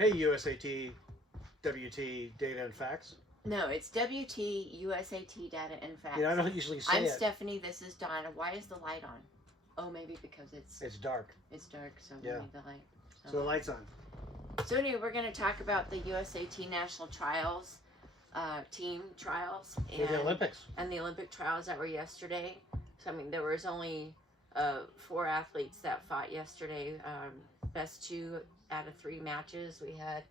Hey, USAT, WT, data and facts. No, it's WT, USAT data and facts. I don't usually say I'm it. Stephanie, this is Donna. Why is the light on? Oh, maybe because it's dark. It's dark, so we Yeah. need the light. So the light's on. So anyway, we're going to talk about the USAT national trials, team trials. For the Olympics. And the Olympic trials that were yesterday. So, I mean, there was only 4 athletes that fought yesterday. Best 2 out of 3 matches. We had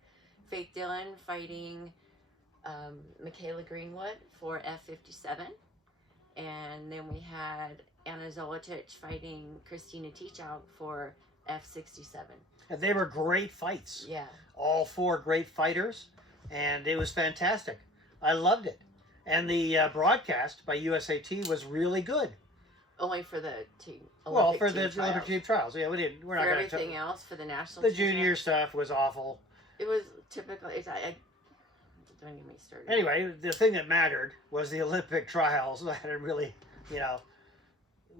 Faith Dillon fighting Makayla Greenwood for F57. And then we had Anna Zolotic fighting Kristina Teachout for F67. And they were great fights. Yeah. All 4 great fighters. And it was fantastic. I loved it. And the broadcast by USAT was really good. Only for the team. Well, for the Olympic team trials. Yeah, we're not for going to everything else, for the national The team junior trials, stuff was awful. it was typical. Don't get me started. Anyway, the thing that mattered was the Olympic trials. That really,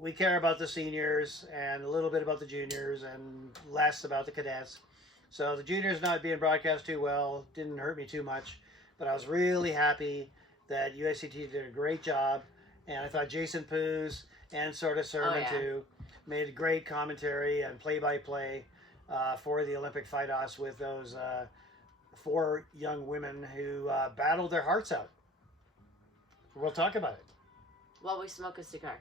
we care about the seniors and a little bit about the juniors and less about the cadets. So the juniors not being broadcast too well didn't hurt me too much. But I was really happy that USAT did a great job. And I thought Jason Poos and sort of Sermon too made a great commentary and play-by-play for the Olympic fight-offs with those 4 young women who battled their hearts out. We'll talk about it. While we smoke a cigar.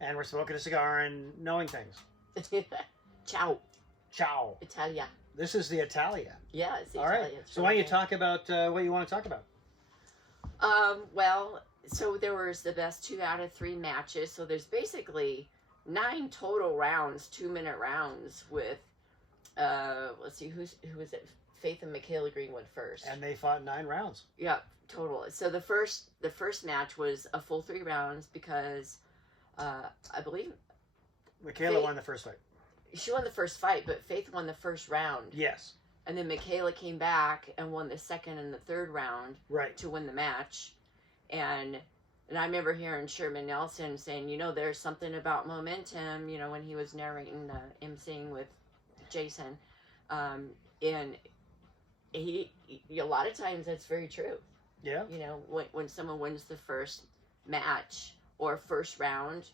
And we're smoking a cigar and knowing things. Ciao. Ciao. Italia. This is the Italia. Yeah, it's All Italia. right. It's So why don't you really talk about what you want to talk about? well, so there was the best 2 out of 3 matches. So there's basically 9 total rounds, 2-minute rounds with, let's see, who was it? Faith and Makayla Greenwood first. And they fought 9 rounds. Yeah, total. So the first match was a full 3 rounds because I believe Makayla won the first fight. she won the first fight, but Faith won the first round. Yes. And then Makayla came back and won the second and the third round to win the match. And I remember hearing Sherman Nelson saying, there's something about momentum, when he was narrating the emceeing with Jason. And he a lot of times that's very true. Yeah. When someone wins the first match or first round,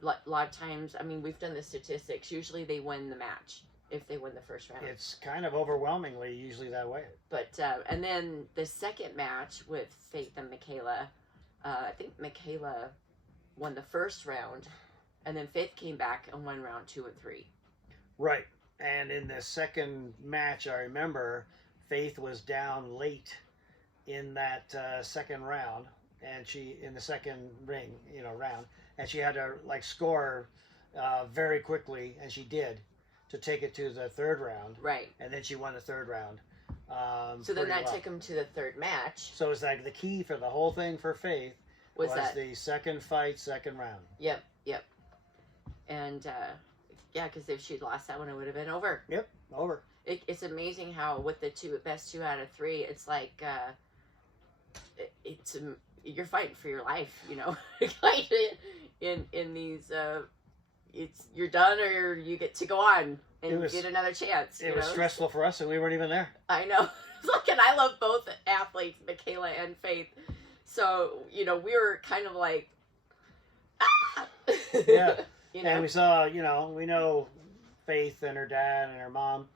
a lot of times, I mean, we've done the statistics, usually they win the match if they win the first round. It's kind of overwhelmingly usually that way. But and then the second match with Faith and Makayla, I think Makayla won the first round, and then Faith came back and won round 2 and 3. Right. And in the second match, I remember Faith was down late in that second round, and she in the second round, and she had to score very quickly, and she did, to take it to the third round. Right. And then she won the third round. So then that took him to the third match. So it's like the key for the whole thing for Faith was that the second fight, second round. Yep. And because if she'd lost that one, it would have been over. Yep, over. It's amazing how with the best 2 out of 3, it's like you're fighting for your life, in these you're done or you get to go on and get another chance. It was stressful for us, and we weren't even there. I know. And I love both athletes, Makayla and Faith. So we were kind of like, ah! Yeah. And we saw, we know Faith and her dad and her mom,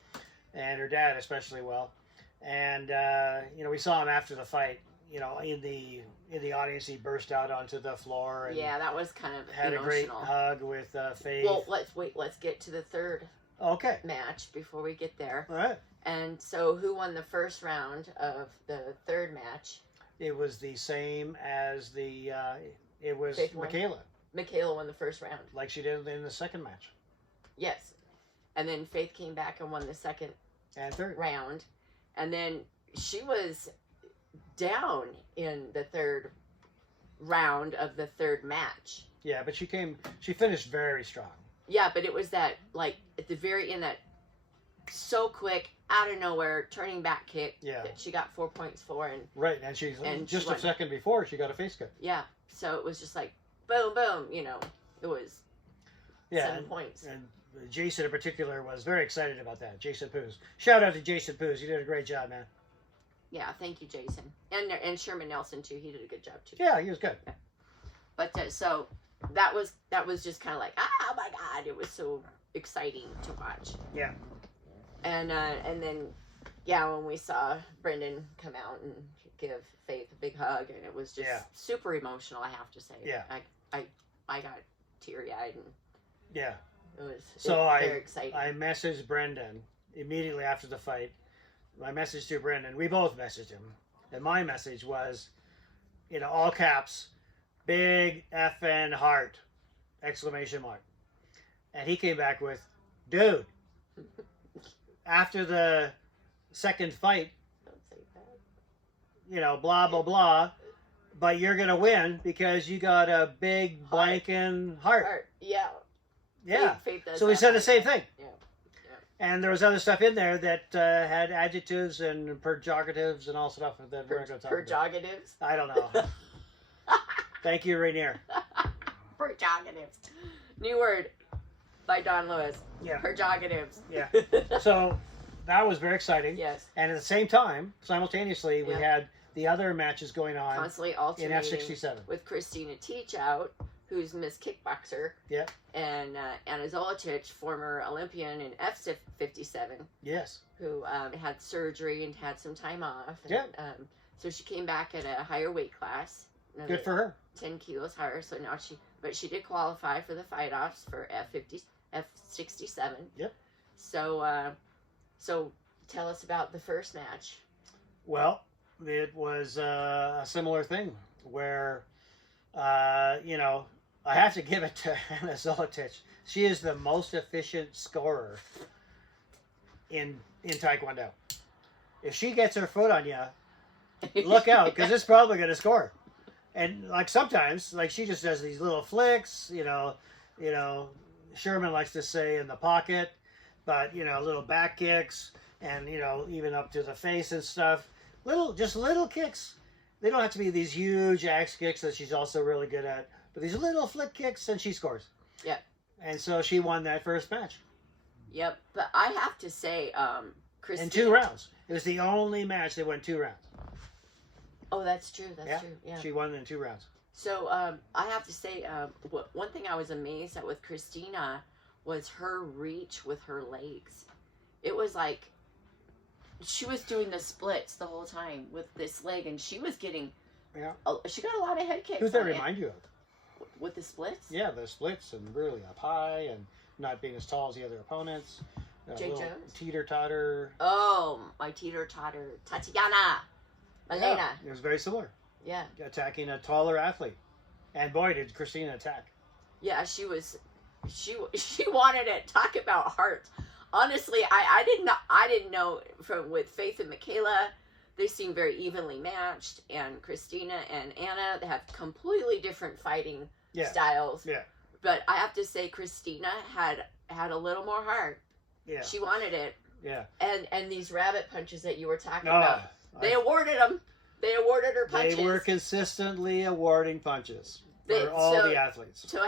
and her dad especially well. And we saw him after the fight. In the audience, he burst out onto the floor. And that was kind of had emotional. a great hug with Faith. Well, let's get to the third match before we get there. All right. And so who won the first round of the third match? It was the same as it was Makayla. Makayla won the first round. Like she did in the second match. Yes. And then Faith came back and won the second and third round. And then she was down in the third round of the third match. Yeah, but she finished very strong. Yeah, but it was that, at the very end, that so quick, out of nowhere, turning back kick that she got 4 points for. Right, and just a second before, she got a face kick. Yeah, so it was just like, boom, boom, it was... Yeah, 7 points. And Jason in particular was very excited about that. Jason Poos. Shout out to Jason Poos. You did a great job, man. Yeah, thank you, Jason. And Sherman Nelson, too. He did a good job, too. Yeah, he was good. Yeah. But so that was just kind of like, oh my God, it was so exciting to watch. Yeah. And then, yeah, when we saw Brendan come out and give Faith a big hug, and it was just super emotional, I have to say. Yeah. I got teary-eyed, and yeah, it was very exciting. I messaged Brendan immediately after the fight. My message to Brendan, we both messaged him, and my message was, all caps, big effing heart, exclamation mark. And he came back with, dude, after the second fight, Don't say that. Blah, blah, blah, but you're going to win because you got a big blanking heart. Yeah. Yeah. Faith does So we that. said the same thing. Yeah. And there was other stuff in there that had adjectives and pejoratives and all stuff that we're not going to talk about. Pejoratives? I don't know. Thank you, Rainier. Pejoratives. New word by Don Lewis. Yeah. Pejoratives. Yeah. So that was very exciting. Yes. And at the same time, simultaneously, we Yeah. had the other matches going on Constantly in alternating F67. with Kristina Teachout, who's Miss Kickboxer. Yeah. And Anna Zolotic, former Olympian in F57, Yes. who had surgery and had some time off. And, Yeah. So she came back at a higher weight class. Good for her. 10 kilos higher. So now she did qualify for the fight offs for F67. Yep. So, so tell us about the first match. Well, it was a similar thing where, I have to give it to Anna Zolotic. She is the most efficient scorer in Taekwondo. If she gets her foot on you, look out, because it's probably going to score. And sometimes, she just does these little flicks, Sherman likes to say in the pocket, but, little back kicks and, even up to the face and stuff. Just little kicks. They don't have to be these huge axe kicks that she's also really good at, but these little flick kicks and she scores. Yeah. And so she won that first match. Yep. But I have to say, Kristina. In 2 rounds. It was the only match that went 2 rounds. Oh, that's true. That's true. Yeah. She won in 2 rounds. So I have to say, one thing I was amazed at with Kristina was her reach with her legs. It was like she was doing the splits the whole time with this leg, and she was getting. Yeah. She got a lot of head kicks. Who's that remind you of? With the splits? Yeah, the splits and really up high and not being as tall as the other opponents. Jay little Jones? Teeter-totter. Oh, my teeter-totter. Tatiana. Elena. Yeah, it was very similar. Yeah. Attacking a taller athlete. And boy, did Kristina attack. Yeah, she wanted it. Talk about heart. Honestly, I didn't know from with Faith and Makayla, they seem very evenly matched, and Kristina and Anna, they have completely different fighting styles. Yeah. But I have to say, Kristina had a little more heart. Yeah. She wanted it. Yeah. And these rabbit punches that you were talking about, they awarded them. They awarded her punches. They were consistently awarding punches for all the athletes. So,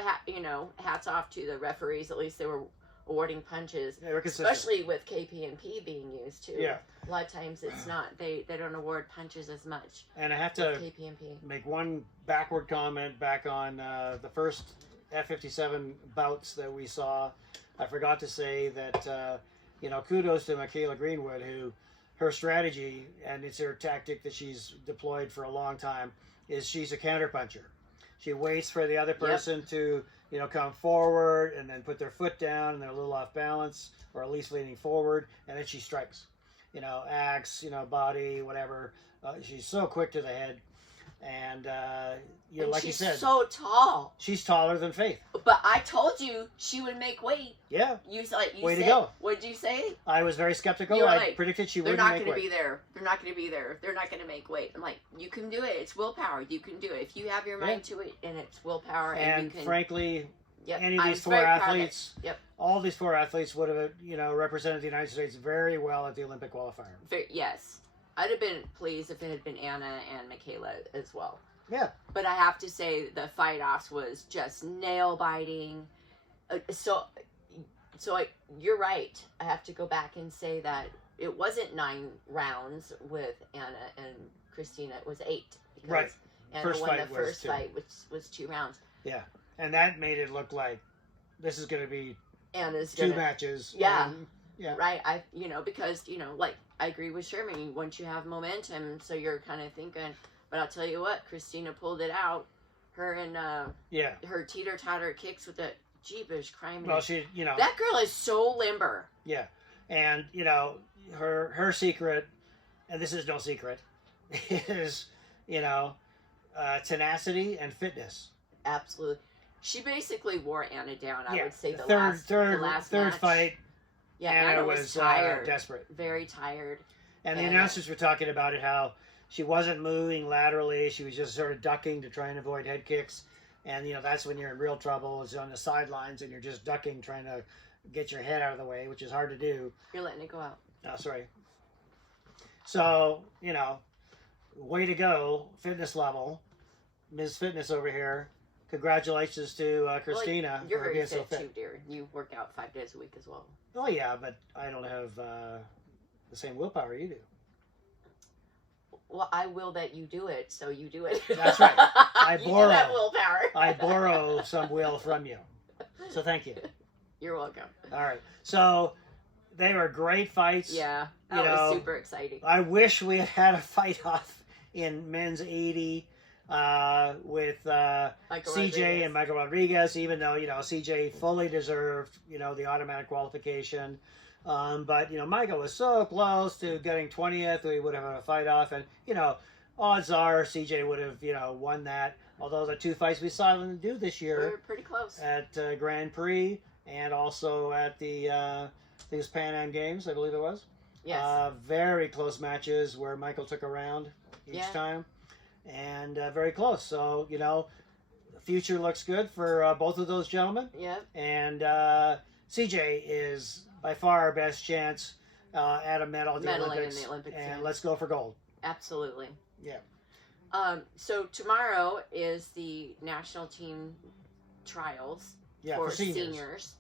hats off to the referees. At least they were awarding punches. They were consistent. Especially with KP&P being used, too. Yeah. A lot of times it's not. They don't award punches as much. And I have to make one backward comment back on the first F57 bouts that we saw. I forgot to say that, kudos to Makayla Greenwood, who her strategy, and it's her tactic that she's deployed for a long time, is she's a counterpuncher. She waits for the other person to, come forward and then put their foot down and they're a little off balance or at least leaning forward, and then she strikes. Axe, body, whatever. She's so quick to the head. And, like you said. She's so tall. She's taller than Faith. But I told you she would make weight. Yeah. Way to go. What did you say? I was very skeptical. I predicted she wouldn't make weight. They're not going to be there. They're not going to be there. They're not going to make weight. I'm like, you can do it. It's willpower. You can do it. If you have your mind to it, and it's willpower. And you can, frankly, any of these 4 athletes, all these 4 athletes would have, represented the United States very well at the Olympic qualifier. Yes. I'd have been pleased if it had been Anna and Makayla as well. Yeah. But I have to say the fight-offs was just nail-biting. You're right. I have to go back and say that it wasn't 9 rounds with Anna and Kristina. It was 8. Because Right. Anna First won fight the was first 2. fight, which was 2 rounds. Yeah. And that made it look like this is going to be Anna's 2 matches. Yeah. And, yeah. Right. Because, like, I agree with Sherman. Once you have momentum, so you're kind of thinking, but I'll tell you what, Kristina pulled it out. Her and her teeter-totter kicks with the Jeebish criminy. Well, she, that girl is so limber. Yeah. And, her secret, and this is no secret, is, tenacity and fitness. Absolutely. She basically wore Anna down. I would say the third last match, fight. Yeah, Anna was tired. Desperate. Very tired. And the announcers were talking about it, how she wasn't moving laterally. She was just sort of ducking to try and avoid head kicks. And, that's when you're in real trouble, is on the sidelines and you're just ducking, trying to get your head out of the way, which is hard to do. You're letting it go out. Oh, sorry. So, way to go, fitness level. Ms. Fitness over here. Congratulations to Kristina you're for very being fit so fit. too, dear. You work out 5 days a week as well. Oh, yeah, but I don't have the same willpower you do. Well, I will that you do it, so you do it. That's right. I you borrow do have willpower. I borrow some will from you. So thank you. You're welcome. All right. So they were great fights. Yeah, that was super exciting. I wish we had had a fight off in men's 80 with CJ and Michael Rodriguez, even though, CJ fully deserved, the automatic qualification. But, Michael was so close to getting 20th, we would have had a fight off. And, odds are CJ would have, won that. Although the 2 fights we saw them do this year. We were pretty close. At Grand Prix and also at the, I think it was Pan Am Games, I believe it was. Yes. Very close matches where Michael took a round each time. And very close. So, the future looks good for both of those gentlemen. Yep. And CJ is by far our best chance at a medal at the Olympics. In the Olympics. And let's go for gold. Absolutely. Yeah. So tomorrow is the national team trials for seniors.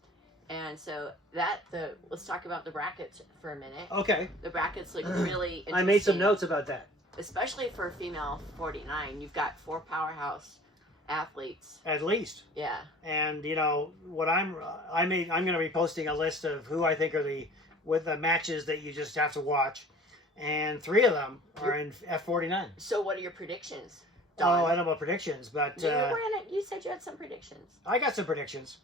And so let's talk about the brackets for a minute. Okay. The brackets look really interesting. I made some notes about that. Especially for female 49. You've got 4 powerhouse athletes. At least. Yeah. And what I'm going to be posting a list of who I think are the matches that you just have to watch. And 3 of them are in F49. So what are your predictions, Don? Oh, I don't know about predictions, but you said you had some predictions. I got some predictions.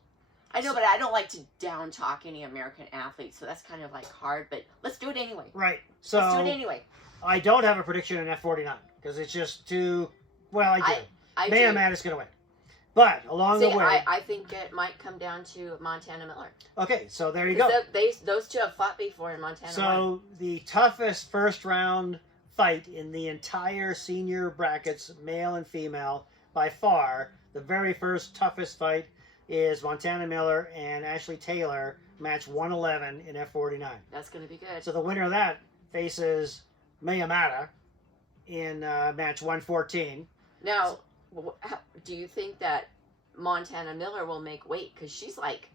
I know, but I don't like to down talk any American athletes, so that's kind of like hard, but let's do it anyway. Right. So let's do it anyway. I don't have a prediction in F49 because it's just too, well, I do. Maya Mattis going to win. But along the way, I think it might come down to Montana Miller. Okay, so there you go. Those 2 have fought before in Montana. So the toughest first round fight in the entire senior brackets, male and female, by far, the very first toughest fight is Montana Miller and Ashley Taylor, match 111 in F49. That's going to be good. So the winner of that faces Miyamata in match 114. Now, do you think that Montana Miller will make weight? Because she's like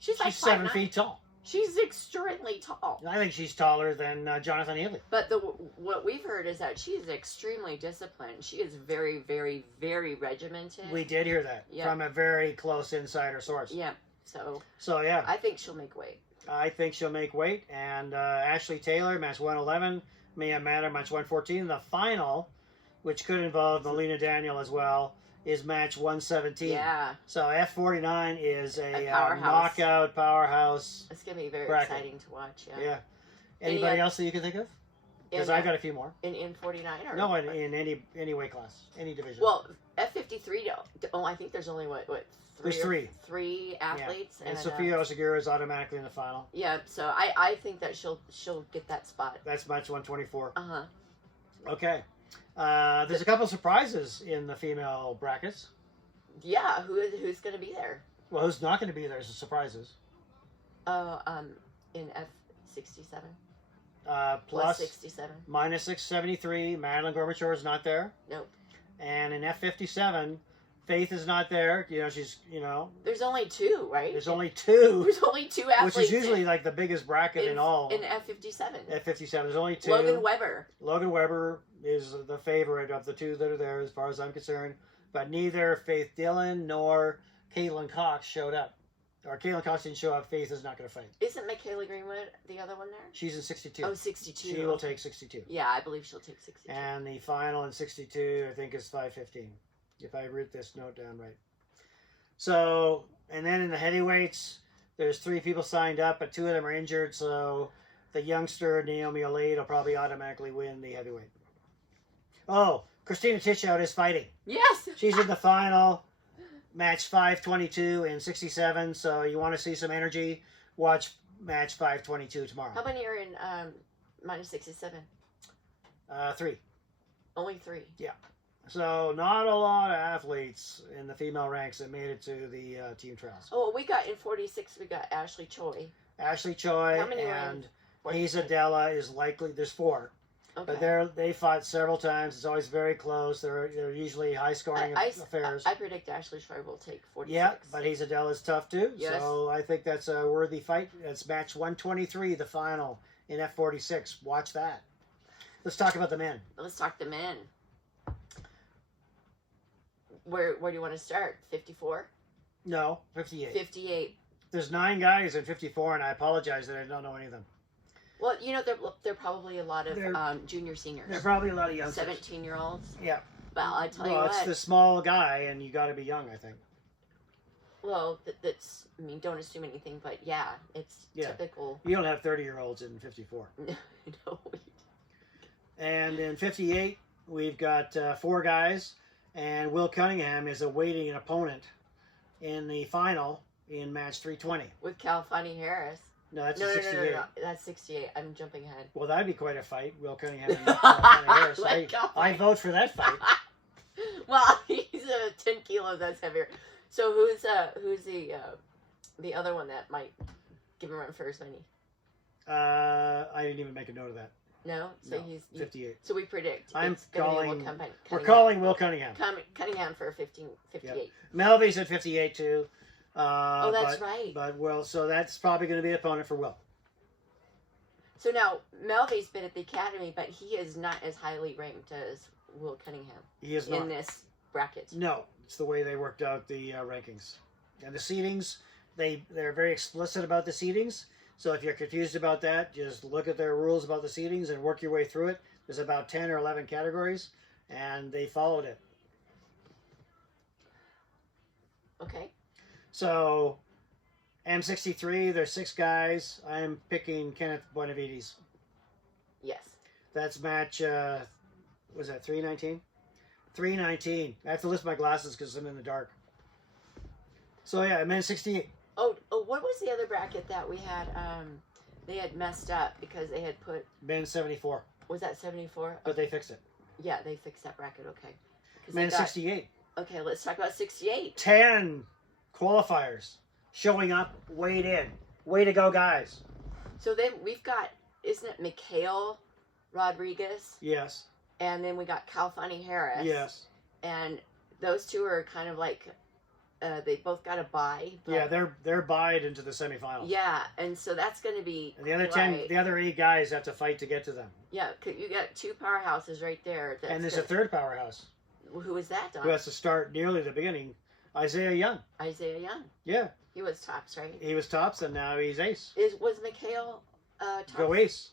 7 feet tall. She's extremely tall. I think she's taller than Jonathan Healy. But what we've heard is that she is extremely disciplined. She is very, very, very regimented. We did hear that from a very close insider source. Yeah. So yeah. I think she'll make weight. I think she'll make weight. And Ashley Taylor, match 111. Mia Matter, match 114. The final, which could involve Melina Daniel as well, is match 117. Yeah. So F49 is a powerhouse. knockout powerhouse. It's going to be very exciting to watch. Yeah. Anybody else that you can think of? Because I've got a few more. In 49? Or no, in any weight class, any division. Well, F53, I think there's only, There's 3. 3 athletes. Yeah. And Sophia Osagura is automatically in the final. Yeah, so I think that she'll get that spot. That's match 124. Uh-huh. Okay. There's a couple surprises in the female brackets. Yeah, who's going to be there? Well, who's not going to be there is the surprises. In F67. Plus 67. Minus 673. Madeline Gorbachev is not there. Nope. And in F57, Faith is not there. You know, she's, There's only two, right? there's only two, There's only two athletes. which is usually like the biggest bracket in all. In F57. F57, there's only two. Logan Weber. Logan Weber is the favorite of the two that are there, as far as I'm concerned. But neither Faith Dillon nor Caitlin Cox showed up. Or Caitlin Cox didn't show up. Faith is not going to fight. Isn't Makayla Greenwood the other one there? She's in 62. Oh, 62. She will take 62. Yeah, I believe she'll take 62. And the final in 62, I think, is 5:15. If I wrote this note down right. So, and then in the heavyweights, there's 3 people signed up, but 2 of them are injured. So the youngster, Naomi Olade, will probably automatically win the heavyweight. Oh, Kristina Teachout is fighting. Yes! She's in the final. Match 522 in 67. So you want to see some energy, watch match 522 tomorrow. How many are in minus 67? 3. Only 3. Yeah. So not a lot of athletes in the female ranks that made it to the team trials. Oh, we got in 46, we got Ashley Choi. Ashley Choi How many and were in Haza Della is likely, there's 4. Okay. But they fought several times. It's always very close. They're usually high-scoring affairs. I predict Ashley Choi will take 46. Yeah, but Haza Della is tough too. Yes. So I think that's a worthy fight. It's match 123, the final in F46. Watch that. Let's talk about the men. Let's talk the men. Where do you want to start? 54? No, 58. 58. There's 9 guys in 54, and I apologize that I don't know any of them. Well, there are probably a lot of junior seniors. There are probably a lot of youngsters. 17-year-olds. Yeah. Well, I tell you Well, what. it's the small guy, and you got to be young, I think. Well, that's. I mean, don't assume anything, but yeah, it's typical. You don't have 30-year-olds in 54. No. And in 58, we've got 4 guys, and Will Cunningham is awaiting an opponent in the final in match 320. With Calfani Harris. No, that's No, 68. no. That's 68. I'm jumping ahead. Well, that'd be quite a fight. Will Cunningham and Harris. I vote for that fight. Well, he's 10 kilos. That's heavier. So who's the other one that might give him a run for his money? I didn't even make a note of that. No, so No, he's 58. So we predict. I'm it's gonna calling. be Will We're calling Will Cunningham. Cunningham for 58. Yep. Melvy's at 58 too. Oh, that's right. But Will, so that's probably going to be an opponent for Will. So now Melvy's been at the academy, but he is not as highly ranked as Will Cunningham. He is not in this bracket. No, it's the way they worked out the rankings and the seedings. They're very explicit about the seedings. So if you're confused about that, just look at their rules about the seedings and work your way through it. There's about 10 or 11 categories, and they followed it. Okay. So, M63, there's 6 guys. I'm picking Kenneth Bonavides. Yes. That's match, was that 319? 319. I have to lift my glasses because I'm in the dark. So yeah, men's 68. Oh, what was the other bracket that we had? They had messed up because they had put... Men's 74. Was that 74? But they fixed it. Yeah, they fixed that bracket, okay. Men's 68. Okay, let's talk about 68. 10 qualifiers showing up, weighed in. Way to go, guys. So then we've got, isn't it Makayla Rodriguez? Yes. And then we got Calfani Harris. Yes. And those two are kind of like, they both got a bye. Yeah, they're buyed into the semifinals. Yeah, and so that's going to be... And the other 10, the other 8 guys have to fight to get to them. Yeah, you got 2 powerhouses right there. And there's a 3rd powerhouse. Who is that, Don? Who has to start nearly the beginning. Isaiah Young. Isaiah Young. Yeah. He was tops, right? He was tops, and now he's ace. Was Makayla tops? Go ace.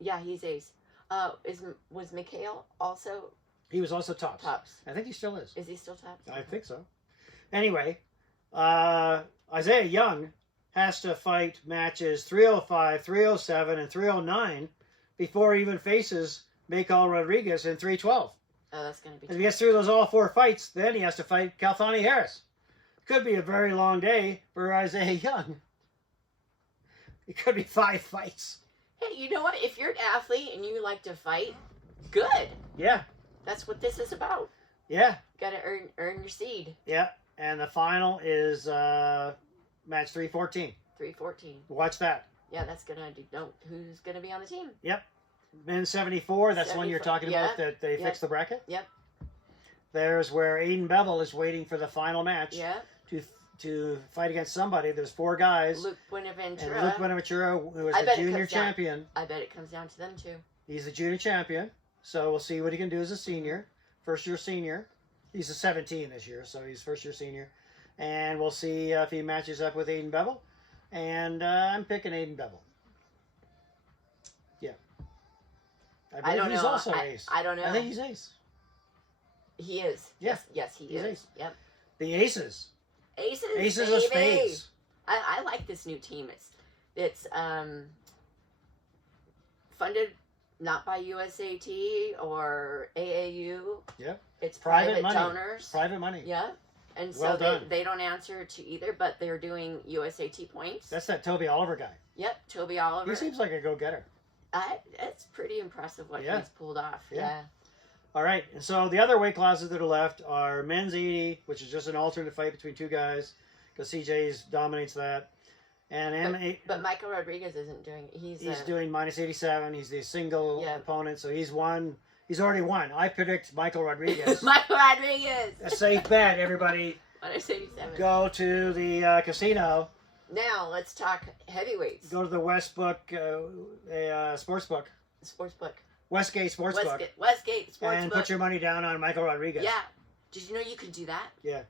Yeah, he's ace. Was Makayla also... He was also tops. Tops. I think he still is. Is he still tops? I think so. Anyway, Isaiah Young has to fight matches 305, 307, and 309 before he even faces Makayla Rodriguez in 312. Oh, that's going to be... If he gets through those all 4 fights, then he has to fight Calfani Harris. Could be a very long day for Isaiah Young. It could be 5 fights. Hey, you know what? If you're an athlete and you like to fight, good. Yeah. That's what this is about. Yeah. Got to earn your seed. Yeah. And the final is match 314. 314. Watch that. Yeah, that's going to do... who's going to be on the team? Yep. Men's 74, that's 74, one you're talking about, that they fixed the bracket? Yep. there's where Aiden Bevel is waiting for the final match Yeah. to fight against somebody. There's 4 guys. Luke Buenaventura. And Luke Buenaventura, who is I the bet it junior comes down- champion. I bet it comes down to them too. He's the junior champion. So we'll see what he can do as a senior. First year senior. He's a 17 this year, so he's first year senior. And we'll see if he matches up with Aiden Bevel. And I'm picking Aiden Bevel. Yeah. I don't he's know. also ace. I don't know. I think he's ace. He is. Yeah. Yes, he He's is. ace. Yep. The aces. Aces. Aces baby. of spades. I like this new team. It's funded not by USAT or AAU. Yeah. It's Private private money. donors. Private money. Yeah. And so Well done. they don't answer to either, but they're doing USAT points. That's that Toby Oliver guy. Yep, Toby Oliver. He seems like a go-getter. It's pretty impressive what Yeah. he's pulled off. Yeah. Yeah. All right, and so the other weight classes that are left are men's 80, which is just an alternate fight between 2 guys, because CJ's dominates that. And But Michael Rodriguez isn't doing it. he's doing minus 87. He's the single Yeah. opponent, so he's won. He's already won. I predict Michael Rodriguez. Michael Rodriguez. A safe bet, everybody. Minus 87. Go to the casino. Now let's talk heavyweights. Go to the Westbook Sportsbook. Sportsbook. Westgate Sportsbook. Westgate Sportsbook. And put your money down on Michael Rodriguez. Yeah. Did you know you could do that? Yeah.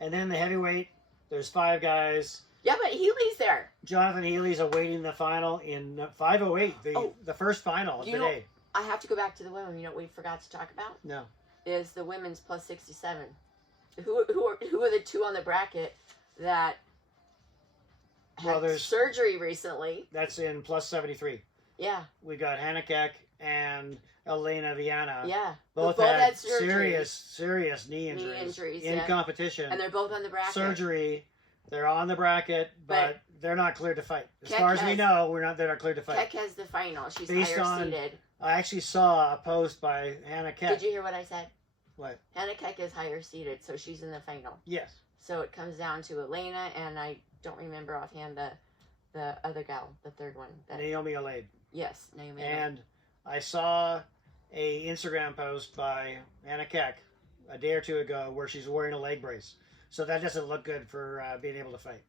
And then the heavyweight, there's 5 guys. Yeah, but Healy's there. Jonathan Healy's awaiting the final in 5:08, the first final of the day. I have to go back to the women. You know what we forgot to talk about? No. Is the women's plus 67. Who are the 2 on the bracket that had there's surgery recently? That's in plus 73. Yeah. We got Hannah Keck and Elena Viana. Yeah. Both had serious knee injuries in competition. And they're both on the bracket. Surgery. They're on the bracket, but they're not cleared to fight. As far as we know, they're not cleared to fight. Keck has the final. She's Based higher seeded. I actually saw a post by Hannah Keck. Did you hear what I said? What? Hannah Keck is higher seeded, so she's in the final. Yes. So it comes down to Elena, and I don't remember offhand the other gal, the third one. Naomi Alade. Yes, Naomi. And I saw a Instagram post by Hannah Keck a day or 2 ago where she's wearing a leg brace. So that doesn't look good for being able to fight.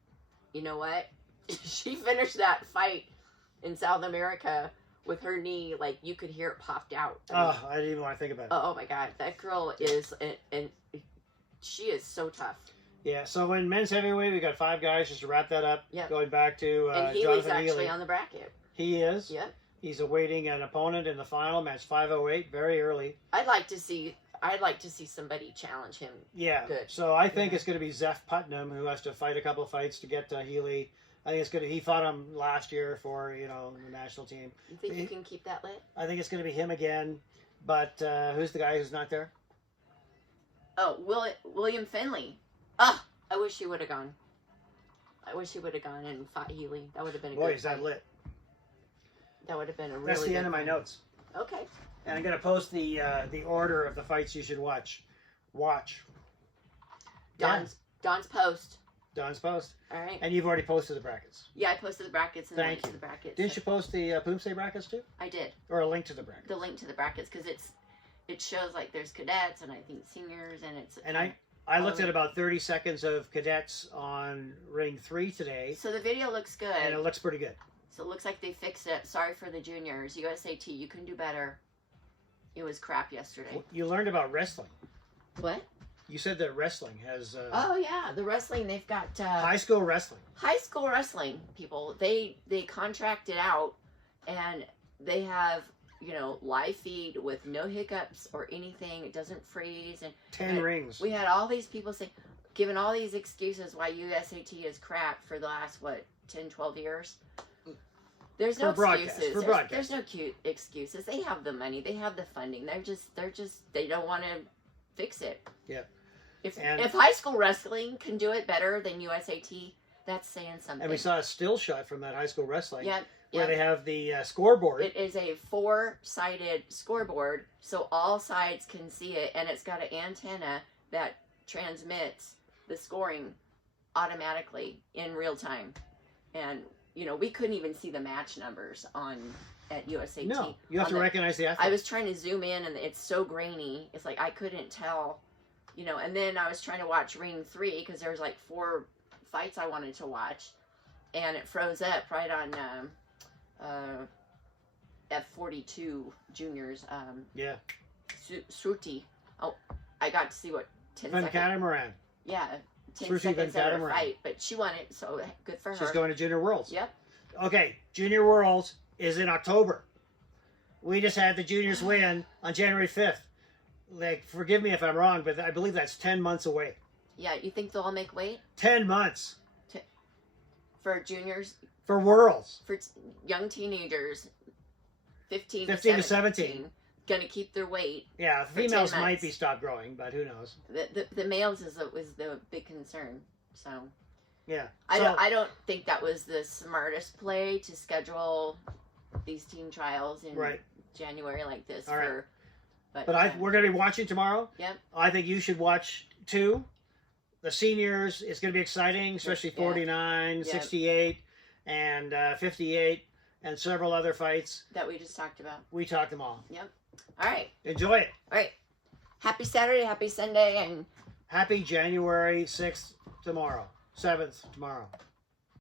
You know what? She finished that fight in South America with her knee, like you could hear it popped out. I didn't even want to think about it. Oh my God, that girl is, and she is so tough. Yeah, so in men's heavyweight, we got 5 guys, just to wrap that up. Yep. Going back to and Healy's Jonathan actually Healy. on the bracket. He is. Yep. He's awaiting an opponent in the final, match 5:08, very early. I'd like to see somebody challenge him. Yeah. Good. So I think it's going to be Zeph Putnam who has to fight a couple of fights to get to Healy. I think it's going to. He fought him last year for the national team. You think you can keep that lit? I think it's going to be him again. But who's the guy who's not there? Oh, William Finley. Ah, I wish he would have gone. I wish he would have gone and fought Healy. That would have been a Boy, good is that fight. lit. That would have been a really That's the good end of my fight. notes. Okay. And I'm going to post the order of the fights you should watch. Don's post. Don's post. All right. And you've already posted the brackets. Yeah, I posted the brackets and the link to the brackets. Didn't you post the Poomsae brackets too? I did. Or a link to the brackets? The link to the brackets, because it shows like there's cadets and I think seniors and it's. And I looked at about 30 seconds of cadets on ring 3 today. So the video looks good. And it looks pretty good. So it looks like they fixed it. Sorry for the juniors. USAT, you can do better. It was crap yesterday. You learned about wrestling. What? You said that wrestling has... oh, yeah. The wrestling, they've got... high school wrestling. High school wrestling, people. They contract it out, and they have, live feed with no hiccups or anything. It doesn't freeze. And 10 rings. We had all these people giving all these excuses why USAT is crap for the last, 10, 12 years. There's no excuses. There's no cute excuses. They have the money. They have the funding. They don't want to fix it. Yeah. If high school wrestling can do it better than USAT, that's saying something. And we saw a still shot from that high school wrestling. Yep. Where they have the scoreboard. It is a 4-sided scoreboard, so all sides can see it, and it's got an antenna that transmits the scoring automatically in real time. And we couldn't even see the match numbers on at USAT. No, you have to recognize the athlete. I was trying to zoom in, and it's so grainy. It's like I couldn't tell, you know. And then I was trying to watch Ring 3 because there was like 4 fights I wanted to watch, and it froze up right on F42 juniors. Yeah. Sruti. Oh, I got to see what 10 Van seconds. Catamaran. Yeah, 10 Sruti seconds Van of her Catamaran. fight, but she won it, so good for her. She's going to Junior Worlds. Yep. Okay, Junior Worlds is in October. We just had the juniors win on January 5th. Like, forgive me if I'm wrong, but I believe that's 10 months away. Yeah, you think they'll all make weight 10 months for juniors, for Worlds. for young teenagers, 15 15 to to 17, 17. gonna keep their weight. Yeah, For 10 females might months. be stopped growing, but who knows? The males is the big concern. So Yeah. I don't think that was the smartest play to schedule these team trials in Right. January like this. All right. But We're going to be watching tomorrow. Yep. I think you should watch too. The seniors, it's going to be exciting, especially Yeah. 49, Yep. 68, and 58, and several other fights. that we just talked about. We talked them all. Yep. All right. Enjoy it. All right. Happy Saturday, happy Sunday, and Happy January 6th tomorrow. 7th tomorrow.